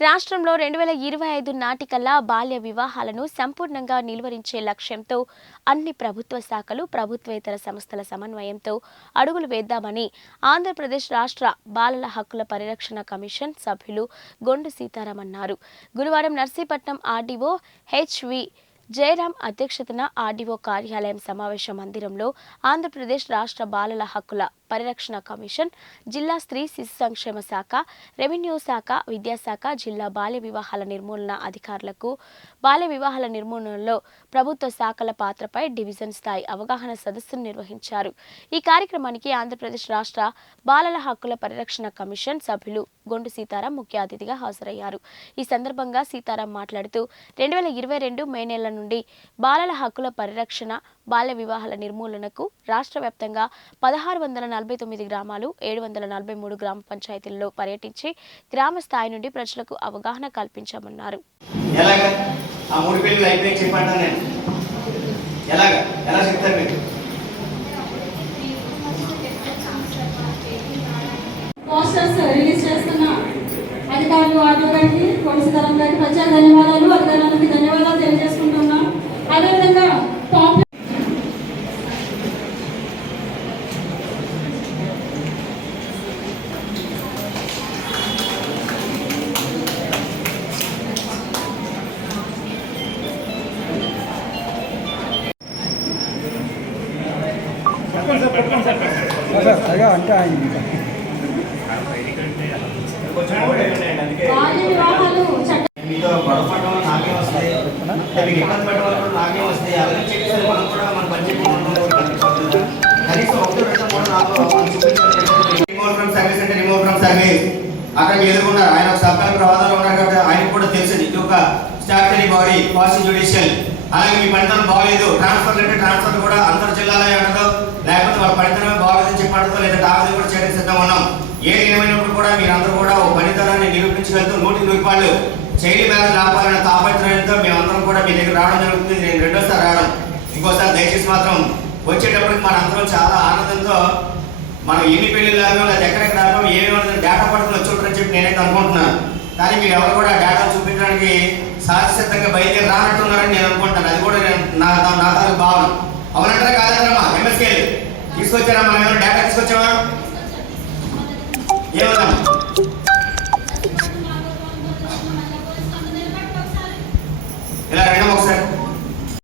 రాష్ట్రంలో 2025 నాటికల్లా బాల్య వివాహాలను సంపూర్ణంగా నిలువరించే లక్ష్యంతో అన్ని ప్రభుత్వ శాఖలు, ప్రభుత్వేతర సంస్థల సమన్వయంతో అడుగులు వేద్దామని ఆంధ్రప్రదేశ్ రాష్ట్ర బాలల హక్కుల పరిరక్షణ కమిషన్ సభ్యులు గొండు సీతారాం అన్నారు. గురువారం నర్సీపట్నం ఆర్డీఓ హెచ్వి జయరాం అధ్యక్షతన ఆర్డీఓ కార్యాలయం సమావేశ మందిరంలో ఆంధ్రప్రదేశ్ రాష్ట్ర బాలల హక్కుల పరిరక్షణ కమిషన్, జిల్లా స్త్రీ శిశు సంక్షేమ శాఖ, రెవెన్యూ శాఖ, విద్యాశాఖ, జిల్లా బాల్య వివాహాల నిర్మూలన అధికారులకు బాల్య వివాహాల నిర్మూలనలో ప్రభుత్వ శాఖల పాత్రపై డివిజన్ స్థాయి అవగాహన సదస్సును నిర్వహించారు. ఈ కార్యక్రమానికి ఆంధ్రప్రదేశ్ రాష్ట్ర బాలల హక్కుల పరిరక్షణ కమిషన్ సభ్యులు గొండు సీతారాం ముఖ్య అతిథిగా హాజరయ్యారు. ఈ సందర్భంగా సీతారాం మాట్లాడుతూ 2022 మే నెల నుండి బాలల హక్కుల పరిరక్షణ, బాల్య వివాహాల నిర్మూలనకు రాష్ట్ర వ్యాప్తంగా 1649 గ్రామాలు, 743 గ్రామ పంచాయతీల్లో పర్యటించి గ్రామ స్థాయి నుండి ప్రజలకు అవగాహన కల్పించామన్నారు. అధికారులు ఆర్డీఓ గారికి, గొండు సీతారాం గారికి ప్రత్యేక ధన్యవాదాలు, అధికారులకు ధన్యవాదాలు తెలియజేసుకుంటున్నాం. అదేవిధంగా మీతో గొడవ పడడం నాకే వస్తాయి, మీకు ఇబ్బంది పెట్టడం నాకే వస్తాయి. అవన్నీ చెప్పేసి మనం కూడా మన బడ్జెట్ కనీసం ఒకటి రెండు కూడా నాకు రిమోట్ ఫ్రమ్ సర్వీస్ అంటే రిమోట్ ఫ్రమ్ సర్వీస్ అక్కడ ఎదుర్కొన్నారు. ఆయన ఒక సబ్ కలెక్టర్ హోదాలో ఉన్నారు కాబట్టి ఆయనకు కూడా తెలుసు ఇది ఒక స్టాట్యుటరీ బాడీ, క్వాసీ జ్యుడిషియల్. అలాగే మీ పనితనం బాగలేదు, ట్రాన్స్ఫర్ అంటే ట్రాన్స్ఫర్ కూడా అంతర్ జిల్లాలో ఉండదు, లేకపోతే వాళ్ళ పనితనం బాగలేదని చెప్పి అడగదు, లేదా డాక్టర్ కూడా చేయడానికి సిద్ధంగా ఉన్నాం. ఏది ఏమైనప్పుడు కూడా మీరందరూ కూడా ఒక పనితనాన్ని నిరూపించగలుగుతూ 100% చైల్డ్ మ్యారేజ్ ఆపాలన్న తాపత్రయంతో మేమందరం కూడా మీ దగ్గర రావడం జరుగుతుంది. నేను రెండోసారి రావడం, ఇంకోసారి దయచేసి మాత్రం వచ్చేటప్పటికి మన అందరం చాలా ఆనందంతో మనం ఎన్ని పెళ్లిళ్ళు లాగా లేదా ఎక్కడెక్కడ ఆపాం, ఏమేమి డేటా పడుకుని వచ్చి ఉంటారని చెప్పి నేనైతే అనుకుంటున్నాను. కానీ మీరు ఎవరు కూడా డేటా చూపించడానికి సాధ్యసిద్ధంగా బయలుదేరి రానట్టున్నారని నేను అనుకుంటాను. అది కూడా నా తాలూకు భావన. అవునంటారా కాదంటారమ్మా? ఎంఎస్కేలు తీసుకొచ్చారా? మనం ఏమైనా డేటా తీసుకొచ్చామా? ఏమన్నా